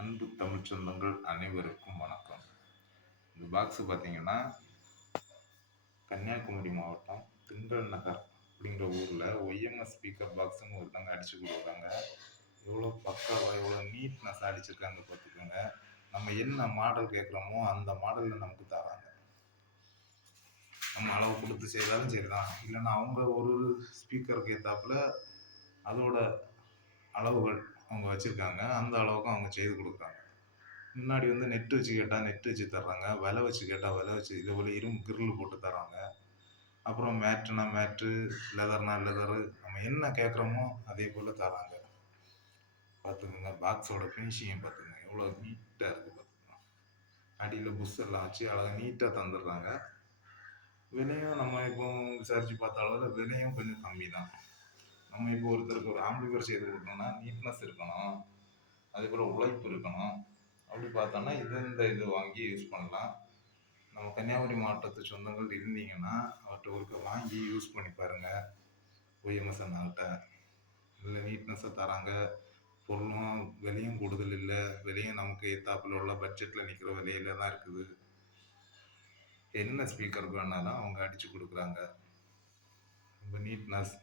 அன்பு தமிழ் சொந்தங்கள் அனைவருக்கும் வணக்கம். இந்த பாக்ஸ் பார்த்தீங்கன்னா, கன்னியாகுமரி மாவட்டம் திங்கள் நகர் அப்படிங்கிற ஊரில் ஒய்எம்எஸ் ஸ்பீக்கர் பாக்ஸ்ன்னு ஒருத்தவங்க அடிச்சு கொடுக்குறாங்க. எவ்வளோ பக்காவாக எவ்வளோ நீட்னஸாக அடிச்சிருக்காங்க பார்த்துக்கோங்க. நம்ம என்ன மாடல் கேட்குறோமோ அந்த மாடலில் நமக்கு தராங்க. நம்ம அளவு கொடுத்து செய்தாலும் சரி தான், இல்லைன்னா அவங்க ஒரு ஸ்பீக்கருக்கு ஏற்றாப்புல அதோட அளவுகள் அவங்க வச்சுருக்காங்க. அந்த அளவுக்கு அவங்க செய்து கொடுக்குறாங்க. முன்னாடி வந்து நெட் வச்சு கேட்டால் நெட் வச்சு தர்றாங்க, விலை வச்சு கேட்டால் விலை வச்சு இதே போல் இரும்பு கிரில் போட்டு தர்றாங்க. அப்புறம் மேட்டுனா மேட்டு, லெதர்னா லெதரு, நம்ம என்ன கேட்குறோமோ அதே போல் தராங்க. பார்த்துக்கோங்க, பாக்ஸோட ஃபினிஷிங்கை பார்த்துக்கோங்க, எவ்வளோ நீட்டாக இருக்குது பார்த்துக்கோங்க. அடியில் புஷ் எல்லாம் வச்சு அழகாக நீட்டாக தந்துடுறாங்க. விலையும் நம்ம இப்போ விசாரித்து பார்த்த அளவில் விலையும் கொஞ்சம் கம்மி தான். நம்ம இப்போ ஒருத்தருக்கு ஒரு ஆம்பிளிஃபையர் செய்து கொடுக்கணும்னா நீட்னஸ் இருக்கணும், அதே போல் உழைப்பு இருக்கணும். அப்படி பார்த்தோன்னா இது வாங்கி யூஸ் பண்ணலாம். நம்ம கன்னியாகுமரி மாவட்டத்து சொந்தங்கள் இருந்தீங்கன்னா அவர்கிட்ட ஒருக்க வாங்கி யூஸ் பண்ணி பாருங்கள். ஒய்எம்எஸ் அண்ணாகிட்ட இல்லை நீட்னஸாக தராங்க. பொருளும் விலையும் கூடுதல் இல்லை, விலையும் நமக்கு ஏத்தாப்பில் உள்ள பட்ஜெட்டில் நிற்கிற விலையில தான் இருக்குது. என்ன ஸ்பீக்கர் வேணாலும் அவங்க அடித்து கொடுக்குறாங்க. ரொம்ப நீட்னஸ்,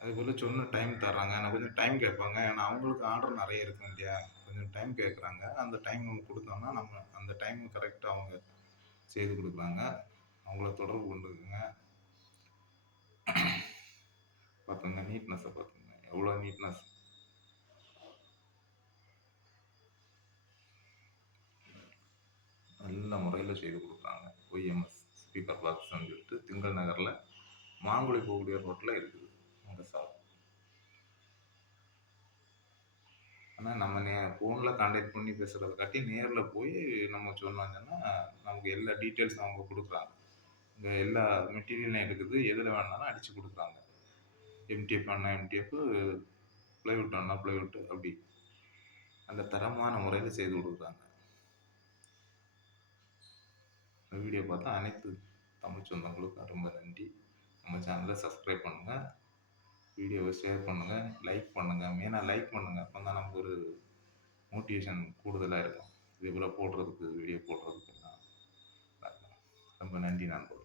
அதுபோல் சொன்ன டைம் தர்றாங்க. ஆனால் கொஞ்சம் டைம் கேட்பாங்க, ஏன்னா அவங்களுக்கு ஆர்டர் நிறைய இருக்கும் இல்லையா, கொஞ்சம் டைம் கேட்குறாங்க. அந்த டைம் நம்ம கொடுத்தோம்னா நம்ம அந்த டைம் கரெக்டாக அவங்க செய்து கொடுக்குறாங்க. அவங்கள தொடர்பு கொண்டுக்குங்க. பார்த்துங்க நீட்னஸை பார்த்துங்க, எவ்வளோ நீட்னஸ். நல்ல முறையில் செய்து கொடுக்குறாங்க. ஒய்எம்எஸ் ஸ்பீக்கர் பாக்ஸ்ன்னு சொல்லிட்டு திங்கள் நகரில் மாங்குழி போகக்கூடிய ரோட்டில் இருக்குது அந்த ஷாப். ஆனால் நம்ம ஃபோனில் கான்டாக்ட் பண்ணி பேசுகிறத காட்டி நேரில் போய் நம்ம சொன்னாங்கன்னா நமக்கு எல்லா டீட்டெயில்ஸும் அவங்க கொடுக்குறாங்க. இங்கே எல்லா மெட்டீரியலும் இருக்குது, எதில் வேணாலும் அடித்து கொடுக்குறாங்க. எம்டிஎஃப் ஆனால் எம்டிஎஃப், ப்ளைவுட் ஆனால் ப்ளைவுட், அப்படி அந்த தரமான முறையில் செய்து கொடுக்குறாங்க. இந்த வீடியோ பார்த்தா அனைத்து தமிழ் சொந்தங்களுக்கும் ரொம்ப நன்றி. நம்ம சேனலை சப்ஸ்கிரைப் பண்ணுங்கள், வீடியோவை ஷேர் பண்ணுங்கள், லைக் பண்ணுங்கள். மெயினாக லைக் பண்ணுங்கள், அப்போ தான் நமக்கு ஒரு மோட்டிவேஷன் கூடுதலாக இருக்கும் இதே போல் போடுறதுக்கு, வீடியோ போடுறதுக்கு. ரொம்ப நன்றி நண்பர்களே.